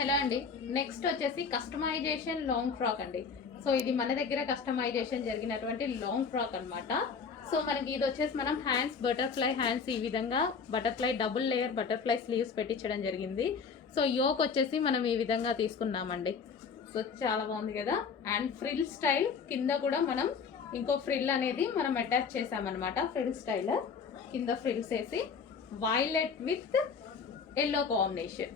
Hello అండి. Next వచ్చేసి customization long frock అండి. సో ఇది మన దగ్గర కస్టమైజేషన్ జరిగినటువంటి లాంగ్ ఫ్రాక్ అనమాట. సో మనకి ఇది వచ్చేసి మనం హ్యాండ్స్ బటర్ఫ్లై హ్యాండ్స్ ఈ విధంగా butterfly double layer butterfly sleeves పెట్టించడం జరిగింది. సో యోక్ వచ్చేసి మనం ఈ విధంగా తీసుకున్నామండి. సో చాలా బాగుంది కదా. అండ్ ఫ్రిల్ స్టైల్ కింద కూడా మనం ఇంకో ఫ్రిల్ అనేది మనం అటాచ్ చేసామన్నమాట. ఫ్రిల్ స్టైల్ కింద ఫ్రిల్స్ వేసి violet with yellow combination.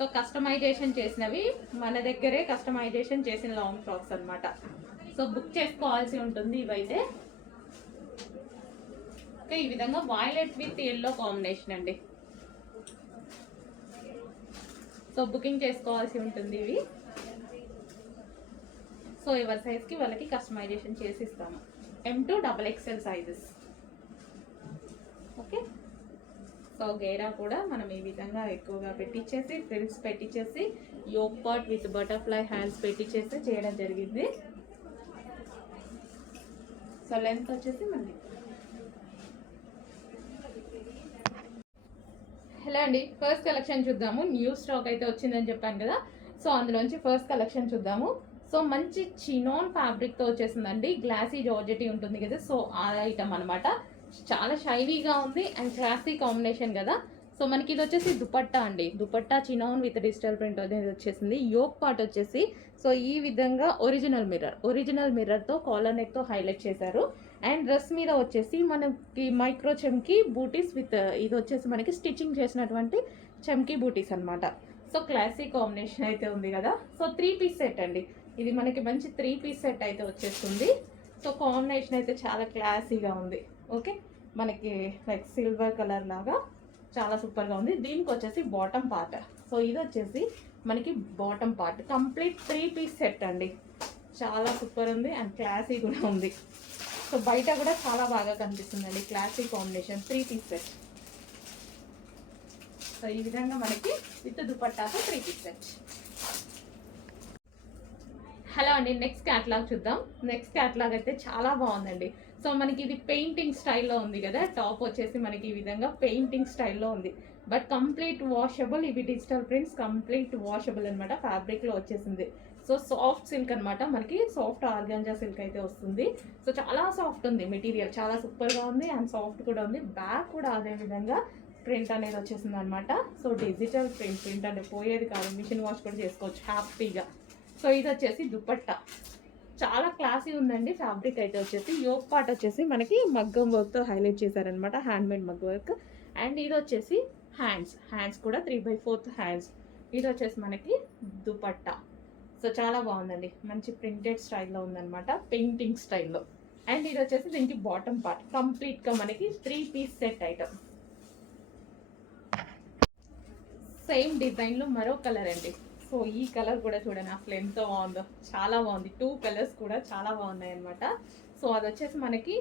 So customisation చేసినవి మన దగ్గరే కస్టమైజేషన్ చేసిన లాంగ్ ఫ్రాక్స్ అనమాట. సో బుక్ చేసుకోవాల్సి ఉంటుంది ఇవైతే. ఓకే, ఈ విధంగా వైలెట్ విత్ ఎల్లో కాంబినేషన్ అండి. సో బుకింగ్ చేసుకోవాల్సి ఉంటుంది ఇవి. సో ఎవరి సైజ్కి వాళ్ళకి కస్టమైజేషన్ చేసి ఇస్తాము. M2 XXL sizes. Okay, so గేరా కూడా మనం ఈ విధంగా ఎక్కువగా పెట్టించేసి ఫ్రిల్స్ పెట్టించేసి yoke part with butterfly hands పెట్టించేసి చేయడం జరిగింది. సో లెంత్ వచ్చేసి మనకి హలో అండి. ఫస్ట్ కలెక్షన్ చూద్దాము. న్యూ స్టాక్ అయితే వచ్చిందని చెప్పాను కదా. సో అందులోంచి ఫస్ట్ కలెక్షన్ చూద్దాము. సో మంచి చినాన్ ఫ్యాబ్రిక్తో వచ్చేసిందండి. గ్లాసీ జార్జెటీ ఉంటుంది కదా. సో ఆ ఐటమ్ అనమాట. చాలా షైనీగా ఉంది అండ్ క్లాసీ కాంబినేషన్ కదా. సో మనకి ఇది వచ్చేసి దుపట్టా అండి. Dupatta chinon with digital print అనేది వచ్చేసింది. యోక్ పార్ట్ వచ్చేసి సో ఈ విధంగా ఒరిజినల్ మిర్రర్తో కాలర్ నెక్తో హైలైట్ చేశారు. అండ్ డ్రెస్ మీద వచ్చేసి మనకి మైక్రో చెమ్కీ బూటీస్ విత్ ఇది వచ్చేసి మనకి స్టిచ్చింగ్ చేసినటువంటి చెమ్కీ బూటీస్ అనమాట. సో క్లాసీ కాంబినేషన్ అయితే ఉంది కదా. సో 3 పీస్ సెట్ అండి. ఇది మనకి మంచి 3 పీస్ సెట్ అయితే వచ్చేస్తుంది. సో కాంబినేషన్ అయితే చాలా క్లాసీగా ఉంది. ఓకే, మనకి లైక్ సిల్వర్ కలర్ లాగా చాలా సూపర్గా ఉంది. దీనికి వచ్చేసి బాటమ్ పార్ట్. సో ఇది వచ్చేసి మనకి bottom part complete 3 piece set అండి. చాలా సూపర్ ఉంది అండ్ క్లాసీ కూడా ఉంది. సో బయట కూడా చాలా బాగా కనిపిస్తుందండి. Classy combination 3 piece set. So ఈ విధంగా మనకి విత్ దుపట్టాతో 3 పీస్ సెట్. హలో అండి, నెక్స్ట్ క్యాటలాగ్ చూద్దాం. నెక్స్ట్ క్యాటలాగ్ అయితే చాలా బాగుందండి. సో మనకి ఇది పెయింటింగ్ స్టైల్లో ఉంది కదా. టాప్ వచ్చేసి మనకి ఈ విధంగా పెయింటింగ్ స్టైల్లో ఉంది. But complete washable. ఇవి డిజిటల్ ప్రింట్స్ కంప్లీట్ వాషబుల్ అనమాట. ఫ్యాబ్రిక్లో వచ్చేసింది. సో సాఫ్ట్ సిల్క్ అనమాట. మనకి సాఫ్ట్ ఆర్గాంజా సిల్క్ అయితే వస్తుంది. సో చాలా సాఫ్ట్ ఉంది మెటీరియల్. చాలా సూపర్గా ఉంది అండ్ సాఫ్ట్ కూడా ఉంది. బ్యాక్ కూడా అదే విధంగా ప్రింట్ అనేది వచ్చేసింది అనమాట. సో డిజిటల్ ప్రింట్ అంటే పోయేది కాదు. మిషన్ వాష్ కూడా చేసుకోవచ్చు హ్యాపీగా. సో ఇది వచ్చేసి దుపట్టా చాలా క్లాసీ ఉందండి. ఫ్యాబ్రిక్ అయితే వచ్చేసి యోక్ పార్ట్ వచ్చేసి మనకి మగ్గం వర్క్తో హైలైట్ చేశారనమాట. హ్యాండ్మేడ్ మగ్గ వర్క్. అండ్ ఇది వచ్చేసి హ్యాండ్స్ కూడా 3/4 హ్యాండ్స్. ఇది వచ్చేసి మనకి దుపట్టా. సో చాలా బాగుందండి. మంచి ప్రింటెడ్ స్టైల్లో ఉందనమాట. పెయింటింగ్ స్టైల్లో. అండ్ ఇది వచ్చేసి దీనికి బాటమ్ పార్ట్ కంప్లీట్గా మనకి 3 పీస్ సెట్ ఐటమ్. సేమ్ డిజైన్లో మరో కలర్ అండి. సో ఈ కలర్ కూడా చూడండి అసలు ఎంత బాగుందో. చాలా బాగుంది. 2 కలర్స్ కూడా చాలా బాగున్నాయి అనమాట. సో అది వచ్చేసి మనకి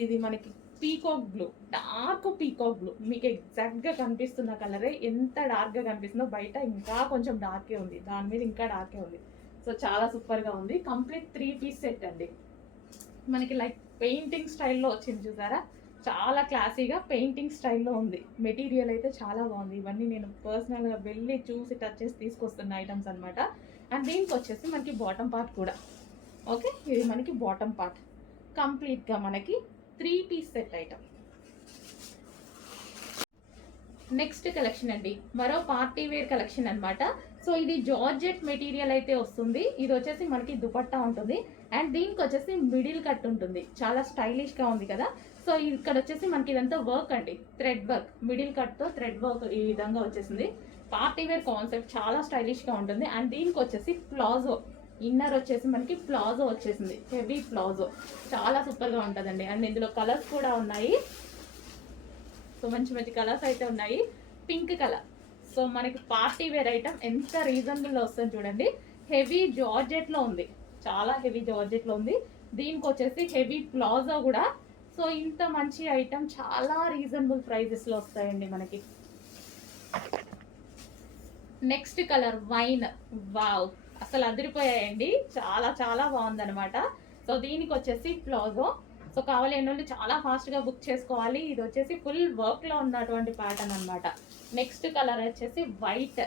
ఇది మనకి peacock blue, dark peacock blue. మీకు ఎగ్జాక్ట్గా కనిపిస్తున్న కలరే ఎంత డార్క్గా కనిపిస్తుందో బయట ఇంకా కొంచెం డార్కే ఉంది. దాని మీద ఇంకా డార్కే ఉంది. సో చాలా సూపర్గా ఉంది. కంప్లీట్ 3 పీస్ సెట్ అండి. మనకి లైక్ పెయింటింగ్ స్టైల్లో వచ్చింది చూసారా. చాలా క్లాసీగా పెయింటింగ్ స్టైల్లో ఉంది. మెటీరియల్ అయితే చాలా బాగుంది. ఇవన్నీ నేను పర్సనల్గా వెళ్ళి చూసి టచ్ చేసి తీసుకొస్తున్న ఐటమ్స్ అనమాట. అండ్ దీనికి వచ్చేసి మనకి బాటమ్ పార్ట్ కూడా. ఓకే, ఇది మనకి బాటమ్ పార్ట్ కంప్లీట్గా మనకి 3 piece set item. Next collection అండి. మరో పార్టీ వేర్ కలెక్షన్ అనమాట. సో ఇది జార్జెట్ మెటీరియల్ అయితే వస్తుంది. ఇది వచ్చేసి మనకి దుపట్టా ఉంటుంది. అండ్ దీనికి వచ్చేసి మిడిల్ కట్ ఉంటుంది. చాలా స్టైలిష్గా ఉంది కదా. సో ఇక్కడ వచ్చేసి మనకి ఇదంతా వర్క్ అండి. థ్రెడ్ వర్క్, మిడిల్ కట్తో థ్రెడ్ వర్క్ ఈ విధంగా వచ్చేసింది. పార్టీ వేర్ కాన్సెప్ట్ చాలా స్టైలిష్గా ఉంటుంది. అండ్ దీనికి వచ్చేసి ప్లాజో ఇన్నర్ వచ్చేసి మనకి ప్లాజో వచ్చేసింది. హెవీ ప్లాజో చాలా సూపర్గా ఉంటుందండి. అండ్ ఇందులో కలర్స్ కూడా ఉన్నాయి. సో మంచి మంచి కలర్స్ అయితే ఉన్నాయి. Pink colour. సో మనకి పార్టీ వేర్ ఐటమ్ ఎంత రీజనబుల్లో వస్తుంది చూడండి. హెవీ జార్జెట్లో ఉంది. చాలా హెవీ జార్జెట్లో ఉంది. దీనికి వచ్చేసి హెవీ ప్లాజో కూడా. సో ఇంత మంచి ఐటమ్ చాలా రీజనబుల్ ప్రైజెస్లో వస్తాయండి మనకి. Next colour wine. వావ్, అసలు అదిరిపోయాయండి. చాలా చాలా బాగుందనమాట. సో దీనికి వచ్చేసి ప్లాజో. సో కావాలి అన్నోళ్ళు చాలా ఫాస్ట్గా బుక్ చేసుకోవాలి. ఇది వచ్చేసి ఫుల్ వర్క్లో ఉన్నటువంటి ప్యాటర్న్ అనమాట. నెక్స్ట్ కలర్ వచ్చేసి వైట్.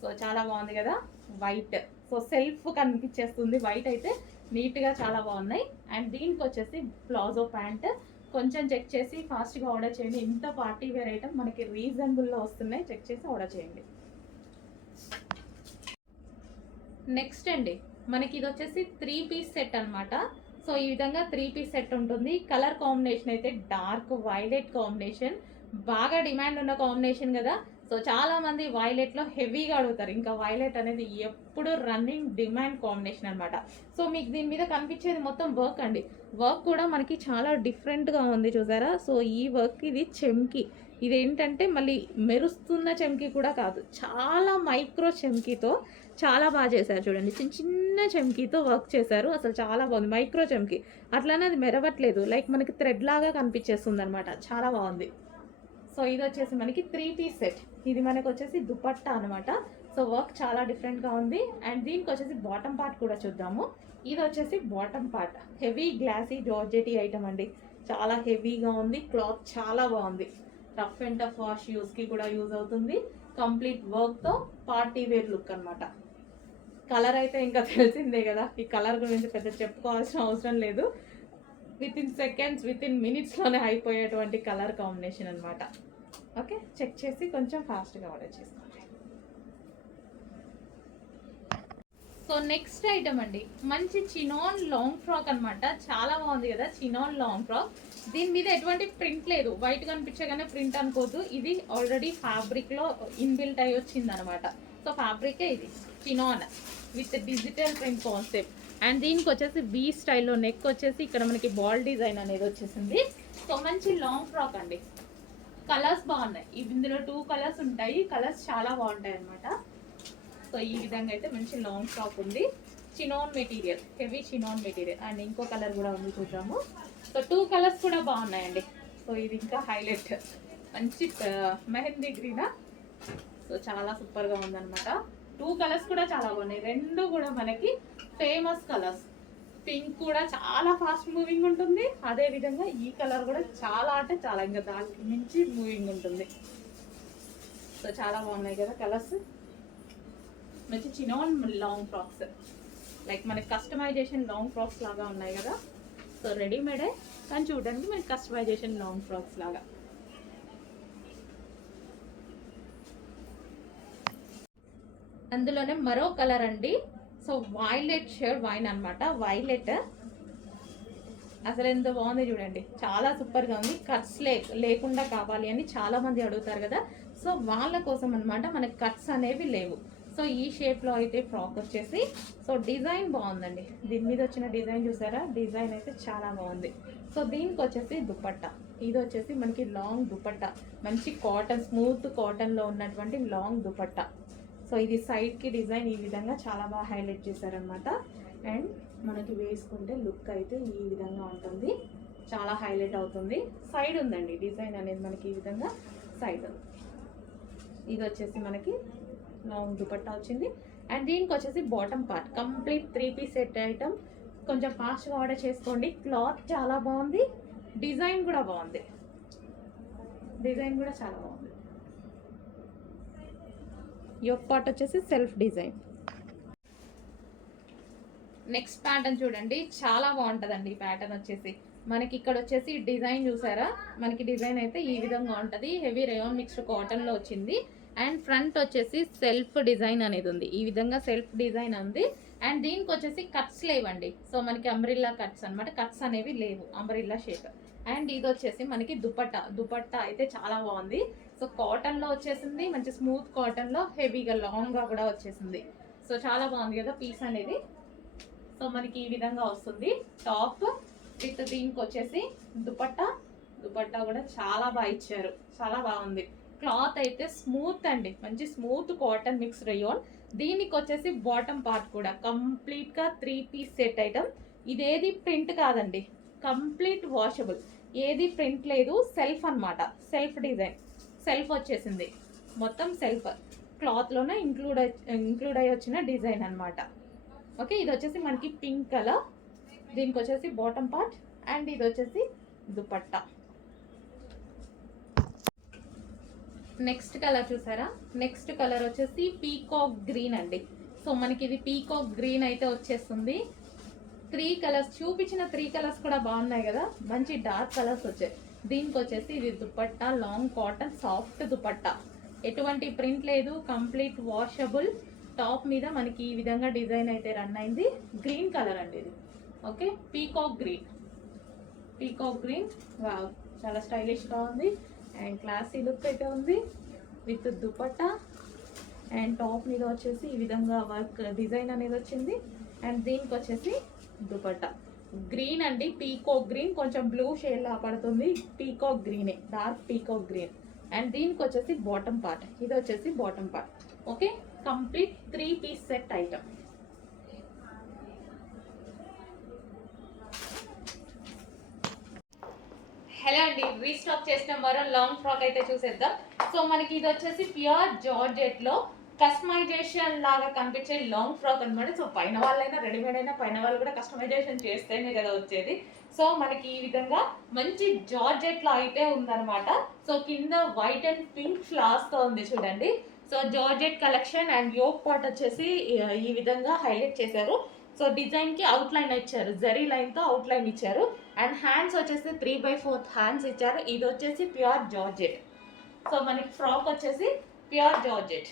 సో చాలా బాగుంది కదా, వైట్. సో సెల్ఫ్ కనిపించేస్తుంది వైట్ అయితే, నీట్గా చాలా బాగున్నాయి. అండ్ దీనికి వచ్చేసి ప్లాజో ప్యాంట్. కొంచెం చెక్ చేసి ఫాస్ట్గా ఆర్డర్ చేయండి. ఇంత పార్టీ వేర్ ఐటమ్ మనకి రీజనబుల్లో వస్తున్నాయి, చెక్ చేసి ఆర్డర్ చేయండి. నెక్స్ట్ అండి, మనకి ఇది వచ్చేసి 3 పీస్ సెట్ అనమాట. సో ఈ విధంగా 3 పీస్ సెట్ ఉంటుంది. కలర్ కాంబినేషన్ అయితే డార్క్ వైలెట్ కాంబినేషన్, బాగా డిమాండ్ ఉన్న కాంబినేషన్ కదా. సో చాలా మంది వైలెట్ లో హెవీగా అడుగుతారు. ఇంకా వైలెట్ అనేది ఎప్పుడు రన్నింగ్ డిమాండ్ కాంబినేషన్ అనమాట. సో మీకు దీని మీద కనిపించేది మొత్తం వర్క్ అండి. వర్క్ కూడా మనకి చాలా డిఫరెంట్గా ఉంది చూసారా. సో ఈ వర్క్ ఇది చెమ్కి, ఇదేంటంటే మళ్ళీ మెరుస్తున్న చెమ్కి కూడా కాదు, చాలా మైక్రో చెమ్కీతో చాలా బాగా చేశారు చూడండి. చిన్న చిన్న చెమ్కీతో వర్క్ చేశారు, అసలు చాలా బాగుంది. మైక్రో చెమ్కీ అట్లానే అది మెరవట్లేదు, లైక్ మనకి థ్రెడ్ లాగా కనిపించేస్తుంది అనమాట, చాలా బాగుంది. సో ఇది వచ్చేసి మనకి 3 పీస్ సెట్. ఇది మనకు వచ్చేసి దుపట్టా అనమాట. సో వర్క్ చాలా డిఫరెంట్గా ఉంది. అండ్ దీనికి వచ్చేసి బాటమ్ పార్ట్ కూడా చూద్దాము. ఇది వచ్చేసి bottom part, heavy glossy georgette item అండి, చాలా హెవీగా ఉంది. క్లాత్ చాలా బాగుంది, రఫ్ అండ్ టఫ్ వాష్ యూస్కి కూడా యూజ్ అవుతుంది. కంప్లీట్ వర్క్తో పార్టీ వేర్ లుక్ అనమాట. కలర్ అయితే ఇంకా తెలిసిందే కదా, ఈ కలర్ గురించి పెద్ద చెప్పుకోవాల్సిన అవసరం లేదు. వితిన్ సెకండ్స్, వితిన్ మినిట్స్లోనే అయిపోయేటువంటి కలర్ కాంబినేషన్ అనమాట. ఓకే, చెక్ చేసి కొంచెం ఫాస్ట్గా ఆర్డర్ చేసుకోండి. సో నెక్స్ట్ ఐటమ్ అండి, మంచి చినాన్ లాంగ్ ఫ్రాక్ అనమాట. చాలా బాగుంది కదా చినాన్ లాంగ్ ఫ్రాక్. దీని మీద ఎటువంటి ప్రింట్ లేదు, వైట్ కనిపించగానే ప్రింట్ అనుకోవద్దు. ఇది ఆల్రెడీ ఫ్యాబ్రిక్లో ఇన్బిల్ట్ అయ్యి వచ్చింది అనమాట. సో ఫ్యాబ్రికే ఇది chinon with digital print concept. And దీనికి వచ్చేసి బీ స్టైల్లో నెక్ వచ్చేసి ఇక్కడ మనకి బాల్ డిజైన్ అనేది వచ్చేసింది. సో మంచి లాంగ్ ఫ్రాక్ అండి. కలర్స్ బాగున్నాయి, ఇందులో 2 కలర్స్ ఉంటాయి. కలర్స్ చాలా బాగుంటాయి అనమాట. సో ఈ విధంగా అయితే మంచి లాంగ్ ఫ్రాక్ ఉంది. Chinon material, heavy chinon material. And ఇంకో కలర్ కూడా ఉంది, చూద్దాము. సో 2 కలర్స్ కూడా బాగున్నాయండి. సో ఇది ఇంకా హైలైట్, మంచి మెహందీ గ్రీనా. సో చాలా సూపర్గా ఉందన్నమాట. 2 కలర్స్ కూడా చాలా బాగున్నాయి, 2 కూడా మనకి ఫేమస్ కలర్స్. పింక్ కూడా చాలా ఫాస్ట్ మూవింగ్ ఉంటుంది, అదే విధంగా ఈ కలర్ కూడా చాలా అంటే చాలా, ఇంకా దానికి మించి మూవింగ్ ఉంటుంది. సో చాలా బాగున్నాయి కదా కలర్స్. మంచి చినాన్ లాంగ్ ఫ్రాక్స్, లైక్ మనకి కస్టమైజేషన్ లాంగ్ ఫ్రాక్స్ లాగా ఉన్నాయి కదా. సో రెడీమేడే కానీ చూడడానికి మనకి కస్టమైజేషన్ లాంగ్ ఫ్రాక్స్ లాగా. అందులోనే మరో కలర్ అండి. సో వైలెట్ షేడ్ వైన్ అనమాట, వైలెట్. అసలు ఎంత బాగుంది చూడండి, చాలా సూపర్గా ఉంది. కట్స్ లేకుండా కావాలి అని చాలా మంది అడుగుతారు కదా. సో వాళ్ళ కోసం అనమాట, మనకి కట్స్ అనేవి లేవు. సో ఈ షేప్లో అయితే ఫ్రాక్ వచ్చేసి, సో డిజైన్ బాగుందండి. దీని మీద వచ్చిన డిజైన్ చూసారా, డిజైన్ అయితే చాలా బాగుంది. సో దీనికి వచ్చేసి దుపట్టా, ఇది వచ్చేసి మనకి లాంగ్ దుపట్టా, మంచి కాటన్, స్మూత్ కాటన్లో ఉన్నటువంటి లాంగ్ దుపట్టా. సో ఇది సైడ్కి డిజైన్ ఈ విధంగా చాలా బాగా హైలైట్ చేశారనమాట. అండ్ మనకి వేసుకుంటే లుక్ అయితే ఈ విధంగా ఉంటుంది, చాలా హైలైట్ అవుతుంది. సైడ్ ఉందండి డిజైన్ అనేది మనకి ఈ విధంగా సైడ్ ఉంది. ఇది వచ్చేసి మనకి లాంగ్ దుపట్టా వచ్చింది. అండ్ దీనికి వచ్చేసి bottom part, complete 3 piece set item. కొంచెం ఫాస్ట్గా ఆర్డర్ చేసుకోండి. క్లాత్ చాలా బాగుంది, డిజైన్ కూడా బాగుంది, డిజైన్ కూడా చాలా బాగుంది. యోక్ పార్ట్ వచ్చేసి సెల్ఫ్ డిజైన్. నెక్స్ట్ ప్యాటర్న్ చూడండి, చాలా బాగుంటుందండి. ఈ ప్యాటర్న్ వచ్చేసి మనకి ఇక్కడ వచ్చేసి డిజైన్ చూసారా, మనకి డిజైన్ అయితే ఈ విధంగా ఉంటుంది. హెవీ రేయాన్ మిక్స్డ్ కాటన్లో వచ్చింది. అండ్ ఫ్రంట్ వచ్చేసి సెల్ఫ్ డిజైన్ అనేది ఉంది, ఈ విధంగా సెల్ఫ్ డిజైన్ ఉంది. అండ్ దీనికి వచ్చేసి కట్స్ లేవండి. సో మనకి అంబ్రిల్లా కట్స్ అనమాట, కట్స్ అనేవి లేవు, అంబ్రిల్లా షేప్. అండ్ ఇది వచ్చేసి మనకి దుపట్టా, దుపట్టా అయితే చాలా బాగుంది. సో కాటన్లో వచ్చేసింది, మంచి స్మూత్ కాటన్లో హెవీగా లాంగ్గా కూడా వచ్చేసింది. సో చాలా బాగుంది కదా పీస్ అనేది. సో మనకి ఈ విధంగా వస్తుంది టాప్ విత్ దీనికి వచ్చేసి దుపట్టా. దుపట్టా కూడా చాలా బాగా ఇచ్చారు, చాలా బాగుంది. క్లాత్ అయితే స్మూత్ అండి, మంచి స్మూత్ కాటన్ మిక్స్ రేయాన్. దీనికి వచ్చేసి బాటమ్ పార్ట్ కూడా కంప్లీట్గా 3 పీస్ సెట్ ఐటమ్. ఇదేది ప్రింట్ కాదండి, కంప్లీట్ వాషబుల్, ఏది ప్రింట్ లేదు. సెల్ఫ్ అనమాట, సెల్ఫ్ డిజైన్, సెల్ఫ్ వచ్చేసింది మొత్తం. సెల్ఫ్ క్లాత్లోనే ఇంక్లూడ్ అయ్యి వచ్చిన డిజైన్ అనమాట. ఓకే, ఇది వచ్చేసి మనకి పింక్ కలర్. దీనికి వచ్చేసి బాటమ్ పార్ట్. అండ్ ఇది వచ్చేసి దుపట్టా. నెక్స్ట్ కలర్ చూసారా, నెక్స్ట్ కలర్ వచ్చేసి పీకాక్ గ్రీన్ అండి. సో మనకి ఇది పీకాక్ గ్రీన్ అయితే వచ్చేస్తుంది. 3 కలర్స్ చూపించిన 3 కలర్స్ కూడా బాగున్నాయి కదా, మంచి డార్క్ కలర్స్ వచ్చాయి. దీనికి వచ్చేసి ఇది dupatta, long cotton soft dupatta, ఎటువంటి ప్రింట్ లేదు, కంప్లీట్ వాషబుల్. టాప్ మీద మనకి ఈ విధంగా డిజైన్ అయితే రన్ అయింది. గ్రీన్ కలర్ అండి ఇది. Okay, peacock green, peacock green. Wow, చాలా స్టైలిష్గా ఉంది అండ్ క్లాసీ లుక్ అయితే ఉంది విత్ దుపట్టా. అండ్ టాప్ మీద వచ్చేసి ఈ విధంగా వర్క్ డిజైన్ అనేది వచ్చింది. అండ్ దీనికి వచ్చేసి దుపట్టా గ్రీన్ అండి, పీకాక్ గ్రీన్, కొంచెం బ్లూ షేడ్ లా పడుతుంది. పీకాక్ గ్రీనే, డార్క్ పీకాక్ గ్రీన్. అండ్ దీనికి వచ్చేసి బాటమ్ పార్ట్, ఇది వచ్చేసి bottom part. Okay, complete 3 piece set item. Hello అండి, రీస్టాక్ చేసిన మరో లాంగ్ ఫ్రాక్ అయితే చూసేద్దాం. సో మనకి ఇది వచ్చేసి ప్యూర్ జార్జెట్ లో కస్టమైజేషన్ లాగా కనిపించే లాంగ్ ఫ్రాక్ అనమాట. సో పైన వాళ్ళైనా రెడీమేడ్ అయినా పైన వాళ్ళు కూడా కస్టమైజేషన్ చేస్తేనే కదా వచ్చేది. సో మనకి ఈ విధంగా మంచి జార్జెట్ లా అయితే ఉందన్నమాట. సో కింద వైట్ అండ్ పింక్ ఫ్లవర్స్ తో ఉంది చూడండి. So georgette collection and yoke part వచ్చేసి ఈ విధంగా హైలైట్ చేశారు. సో డిజైన్ కి అవుట్ లైన్ ఇచ్చారు, జరీ లైన్ తో అవుట్ లైన్ ఇచ్చారు. అండ్ హ్యాండ్స్ వచ్చేసి 3/4 హ్యాండ్స్ ఇచ్చారు. ఇది వచ్చేసి ప్యూర్ జార్జెట్. సో మనకి ఫ్రాక్ వచ్చేసి ప్యూర్ జార్జెట్,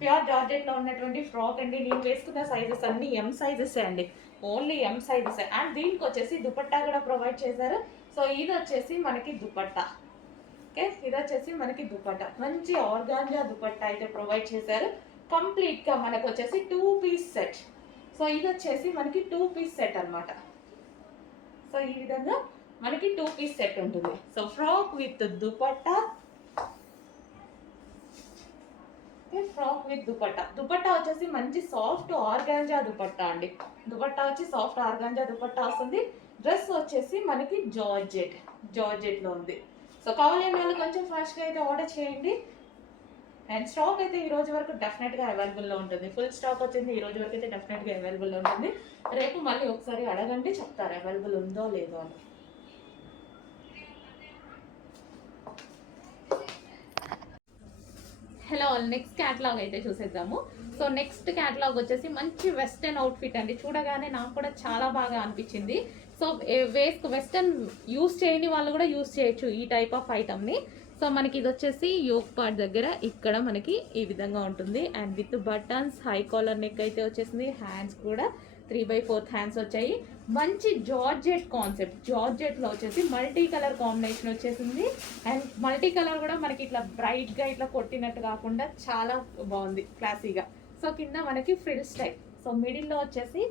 ప్యూర్ జార్జెట్ లో ఉన్నటువంటి ఫ్రాక్ అండి. నేను వేసుకున్న సైజెస్ అన్ని ఎం సైజెస్ అండి, ఓన్లీ ఎం సైజెస్. అండ్ దీనికి వచ్చేసి దుపట్టా కూడా ప్రొవైడ్ చేశారు. సో ఇది వచ్చేసి మనకి దుపట్టా. ఓకే, ఇది వచ్చేసి మనకి దుపట్టా, మంచి ఆర్గాంజా దుపట్టా అయితే ప్రొవైడ్ చేశారు. కంప్లీట్ గా మనకు వచ్చేసి 2 పీస్ సెట్. సో ఇది వచ్చేసి మనకి 2 పీస్ సెట్ అనమాట. సో ఈ విధంగా మనకి 2 పీస్ సెట్ ఉంటుంది. So frock with dupatta, frock with dupatta. Dupatta వచ్చేసి మంచి సాఫ్ట్ ఆర్గాంజా దుపట్టా అండి. దుపట్టా వచ్చి సాఫ్ట్ ఆర్గాంజా దుపట్టా వస్తుంది. డ్రెస్ వచ్చేసి మనకి జార్జెట్, జార్జెట్ లో ఉంది. సో కావాలని వాళ్ళు కొంచెం ఫాస్ట్గా అయితే ఆర్డర్ చేయండి. అండ్ స్టాక్ అయితే ఈ రోజు వరకు డెఫినెట్గా అవైలబుల్లో ఉంటుంది. ఫుల్ స్టాక్ వచ్చింది, ఈ రోజు వరకు అయితే డెఫినెట్గా అవైలబుల్లో ఉంటుంది. రేపు మళ్ళీ ఒకసారి అడగండి, చెప్తారు అవైలబుల్ ఉందో లేదో అని. హలో, నెక్స్ట్ క్యాటలాగ్ అయితే చూసేద్దాము. సో నెక్స్ట్ క్యాటలాగ్ వచ్చేసి మంచి వెస్టర్న్ అవుట్ఫిట్ అండి. చూడగానే నాకు కూడా చాలా బాగా అనిపించింది. సో వెస్టర్న్ యూస్ చేయని వాళ్ళు కూడా యూస్ చేయొచ్చు ఈ టైప్ ఆఫ్ ఐటమ్ని. సో మనకి ఇది వచ్చేసి యోక్ పార్ట్ దగ్గర ఇక్కడ మనకి ఈ విధంగా ఉంటుంది. And with buttons, high collar neck అయితే వచ్చేసింది. హ్యాండ్స్ కూడా 3/4 హ్యాండ్స్ వచ్చాయి. మంచి జార్జెట్ కాన్సెప్ట్, జార్జెట్లో వచ్చేసి మల్టీ కలర్ కాంబినేషన్ వచ్చేసింది. అండ్ మల్టీ కలర్ కూడా మనకి ఇట్లా బ్రైట్గా ఇట్లా కొట్టినట్టు కాకుండా చాలా బాగుంది, క్లాసీగా. సో కింద మనకి ఫ్రిల్ స్టైల్, సో మిడిల్లో వచ్చేసి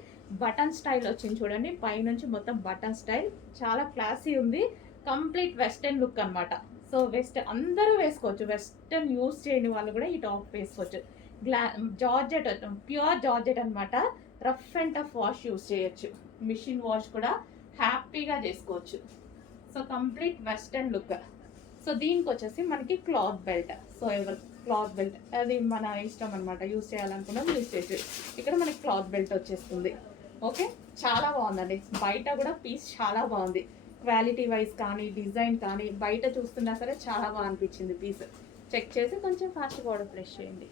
బటన్ స్టైల్ వచ్చింది చూడండి. పైనుంచి మొత్తం బటన్ స్టైల్, చాలా క్లాసీ ఉంది. కంప్లీట్ వెస్టర్న్ లుక్ అనమాట. సో వెస్టర్న్ అందరూ వేసుకోవచ్చు, వెస్టర్న్ యూస్ చేయని వాళ్ళు కూడా ఈ టాప్ వేసుకోవచ్చు. జార్జెట్, ప్యూర్ జార్జెట్ అనమాట. Rough and tough wash use చేయొచ్చు, మిషన్ వాష్ కూడా హ్యాపీగా చేసుకోవచ్చు. So complete western look. So దీనికి వచ్చేసి మనకి క్లాత్ బెల్ట్. సో ఎవరు క్లాత్ బెల్ట్ అది మన ఇష్టం అనమాట, యూస్ చేయాలనుకున్నాం యూస్ చేసి. ఇక్కడ మనకి క్లాత్ బెల్ట్ వచ్చేస్తుంది. ఓకే, చాలా బాగుందండి. బయట కూడా పీస్ చాలా బాగుంది, క్వాలిటీ వైజ్ కానీ డిజైన్ కానీ బయట చూస్తున్నా సరే చాలా బాగా అనిపించింది పీస్. చెక్ చేసి కొంచెం ఫాస్ట్గా ఆర్డర్ ప్లేస్ చేయండి.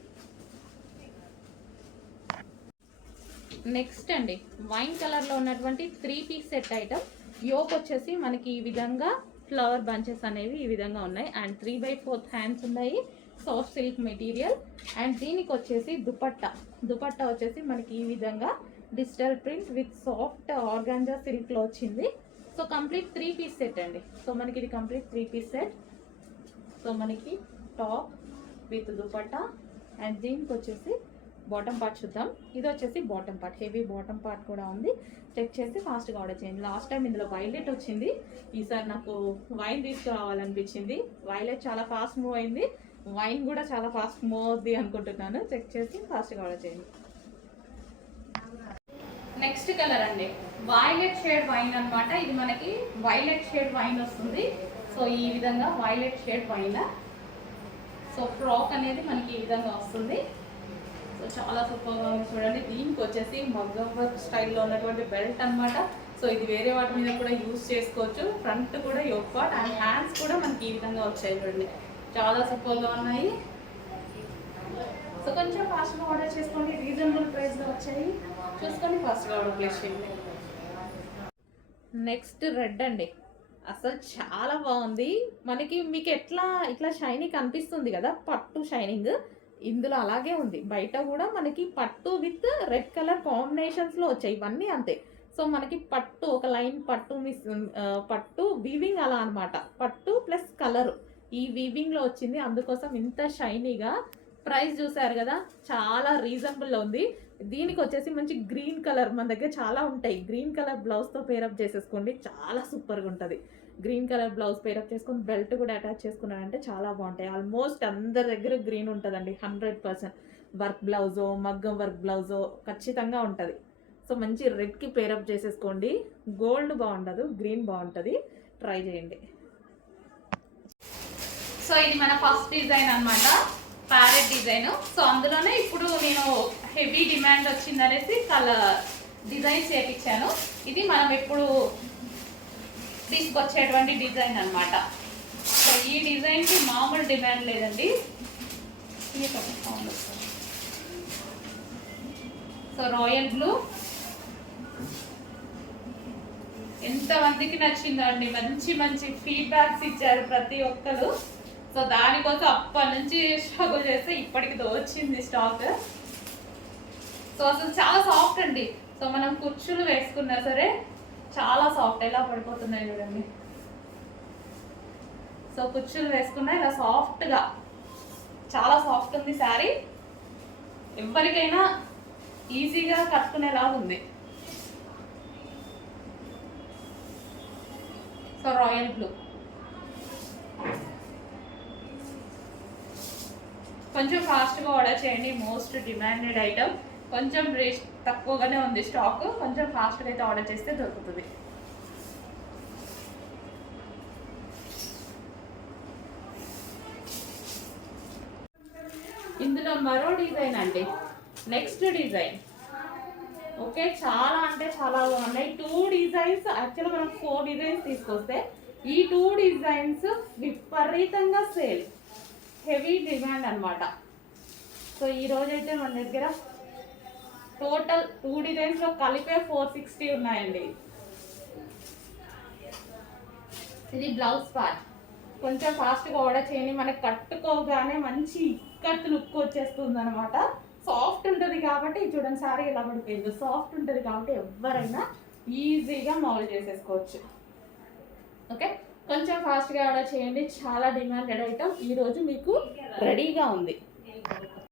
నెక్స్ట్ అండి, వైన్ కలర్లో ఉన్నటువంటి 3 పీస్ సెట్ ఐటమ్. యోక్ వచ్చేసి మనకి ఈ విధంగా ఫ్లవర్ బంచెస్ అనేవి ఈ విధంగా ఉన్నాయి. అండ్ 3/4 హ్యాండ్స్ ఉన్నాయి, సాఫ్ట్ సిల్క్ మెటీరియల్. అండ్ దీనికి వచ్చేసి దుపట్టా, దుపట్టా వచ్చేసి మనకి ఈ విధంగా digital print with soft organza సిల్క్లో వచ్చింది. సో కంప్లీట్ 3 పీస్ సెట్ అండి. సో మనకి ఇది కంప్లీట్ 3 పీస్ సెట్. సో మనకి టాప్ విత్ దుపట్టా. అండ్ దీనికి వచ్చేసి బాటమ్ పార్ట్ చూద్దాం. ఇది వచ్చేసి bottom part, heavy bottom part కూడా ఉంది. చెక్ చేసి ఫాస్ట్గా ఆర్డర్ చేయండి. లాస్ట్ టైం ఇందులో వైలెట్ వచ్చింది, ఈసారి నాకు వైన్ తీసుకురావాలనిపించింది. వైలెట్ చాలా ఫాస్ట్ మూవ్ అయింది, వైన్ కూడా చాలా ఫాస్ట్ మూవ్ అవుద్ది అనుకుంటున్నాను. చెక్ చేసి ఫాస్ట్గా ఆర్డర్ చేయండి. నెక్స్ట్ కలర్ అండి, వైలెట్ షేడ్ వైన్ అనమాట. ఇది మనకి వైలెట్ షేడ్ వైన్ వస్తుంది. సో ఈ విధంగా violet shade wine. So frock అనేది మనకి ఈ విధంగా వస్తుంది. సో చాలా సూపర్గా ఉంది చూడండి. దీనికి వచ్చేసి మగ్గం వర్క్ స్టైల్లో ఉన్నటువంటి బెల్ట్ అనమాట. సో ఇది వేరే వాటి మీద కూడా యూస్ చేసుకోవచ్చు. ఫ్రంట్ కూడా యోక్ పార్ట్ అండ్ హ్యాండ్స్ కూడా మనకి ఈ విధంగా వచ్చాయి చూడండి, చాలా సూపర్గా ఉన్నాయి. సో కొంచెం ఫాస్ట్గా ఆర్డర్ చేసుకోండి, రీజనబుల్ ప్రైస్లో వచ్చాయి. చూసుకొని ఫాస్ట్గా ఆర్డర్ ప్లేస్ చేయండి. నెక్స్ట్ రెడ్ అండి, అసలు చాలా బాగుంది. మీకు ఇట్లా షైనింగ్ కనిపిస్తుంది కదా, పట్టు షైనింగ్ ఇందులో అలాగే ఉంది. బయట కూడా మనకి పట్టు విత్ రెడ్ కలర్ కాంబినేషన్స్లో వచ్చాయి. ఇవన్నీ అంతే. సో మనకి పట్టు ఒక లైన్ పట్టు వీవింగ్ అలా అనమాట. పట్టు ప్లస్ కలర్ ఈ వీవింగ్లో వచ్చింది, అందుకోసం ఇంత షైనీగా. ప్రైస్ చూసారు కదా, చాలా రీజనబుల్లో ఉంది. దీనికి వచ్చేసి మంచి గ్రీన్ కలర్, మన దగ్గర చాలా ఉంటాయి. గ్రీన్ కలర్ బ్లౌజ్తో పేరప్ చేసేసుకోండి, చాలా సూపర్గా ఉంటుంది. గ్రీన్ కలర్ బ్లౌజ్ పేరప్ చేసుకొని బెల్ట్ కూడా అటాచ్ చేసుకున్నారంటే చాలా బాగుంటాయి. ఆల్మోస్ట్ అందరి దగ్గర గ్రీన్ ఉంటుందండి, 100%. వర్క్ బ్లౌజో మగ్గం వర్క్ బ్లౌజో ఖచ్చితంగా ఉంటుంది. సో మంచి రెడ్కి పేరప్ చేసేసుకోండి. గోల్డ్ బాగుండదు, గ్రీన్ బాగుంటుంది. ట్రై చేయండి. సో ఇది మన ఫస్ట్ డిజైన్ అనమాట, ప్యారెట్ డిజైన్. సో అందులోనే ఇప్పుడు నేను హెవీ డిమాండ్ వచ్చిందనేసి కలర్ డిజైన్స్ చేయించాను. ఇది మనం ఎప్పుడు తీసుకొచ్చేటువంటి డిజైన్ అనమాట. సో ఈ డిజైన్కి మామూలు డిమాండ్ లేదండి. సో రాయల్ బ్లూ ఎంతమందికి నచ్చిందో అండి, మంచి మంచి ఫీడ్బ్యాక్స్ ఇచ్చారు ప్రతి ఒక్కరు. సో దానికోసం అప్పటి నుంచి స్ట్రగుల్ చేస్తే ఇప్పటికి వచ్చింది స్టాక్. సో అసలు చాలా సాఫ్ట్ అండి. సో మనం కుర్చీలు వేసుకున్నా సరే చాలా సాఫ్ట్, ఎలా పడిపోతున్నాయి చూడండి. సో కుర్చీలు వేసుకున్నా ఇలా సాఫ్ట్గా, చాలా సాఫ్ట్ ఉంది శారీ. ఎవరికైనా ఈజీగా కట్టుకునేలాగా ఉంది. సో రాయల్ బ్లూ కొంచెం ఫాస్ట్గా ఆర్డర్ చేయండి, మోస్ట్ డిమాండెడ్ ఐటమ్. కొంచెం రేట్ తక్కువగానే ఉంది స్టాక్, కొంచెం ఫాస్ట్గా అయితే ఆర్డర్ చేస్తే దొరుకుతుంది. ఇందులో మరో డిజైన్ అండి, నెక్స్ట్ డిజైన్. ఓకే, చాలా అంటే చాలా బాగున్నాయి. 2 డిజైన్స్, యాక్చువల్గా మనం 4 డిజైన్స్ తీసుకొస్తే ఈ 2 డిజైన్స్ విపరీతంగా సేల్, హెవీ డిమాండ్ అనమాట. సో ఈరోజైతే మన దగ్గర టోటల్ 2 డిజైన్స్లో కలిపే 460 ఉన్నాయండి. ఇది బ్లౌజ్ పార్ట్. కొంచెం ఫాస్ట్గా ఆర్డర్ చేయండి, మనకి కట్టుకోగానే మంచి ఇక్కత్ లుక్ వచ్చేస్తుంది అనమాట. సాఫ్ట్ ఉంటుంది కాబట్టి చూడండి, సారీ ఎలా పడిపోయింది. సాఫ్ట్ ఉంటుంది కాబట్టి ఎవరైనా ఈజీగా మౌల్డ్ చేసేసుకోవచ్చు. ఓకే, కొంచెం ఫాస్ట్గా ఆర్డర్ చేయండి, చాలా డిమాండెడ్ ఐటమ్ ఈరోజు మీకు రెడీగా ఉంది.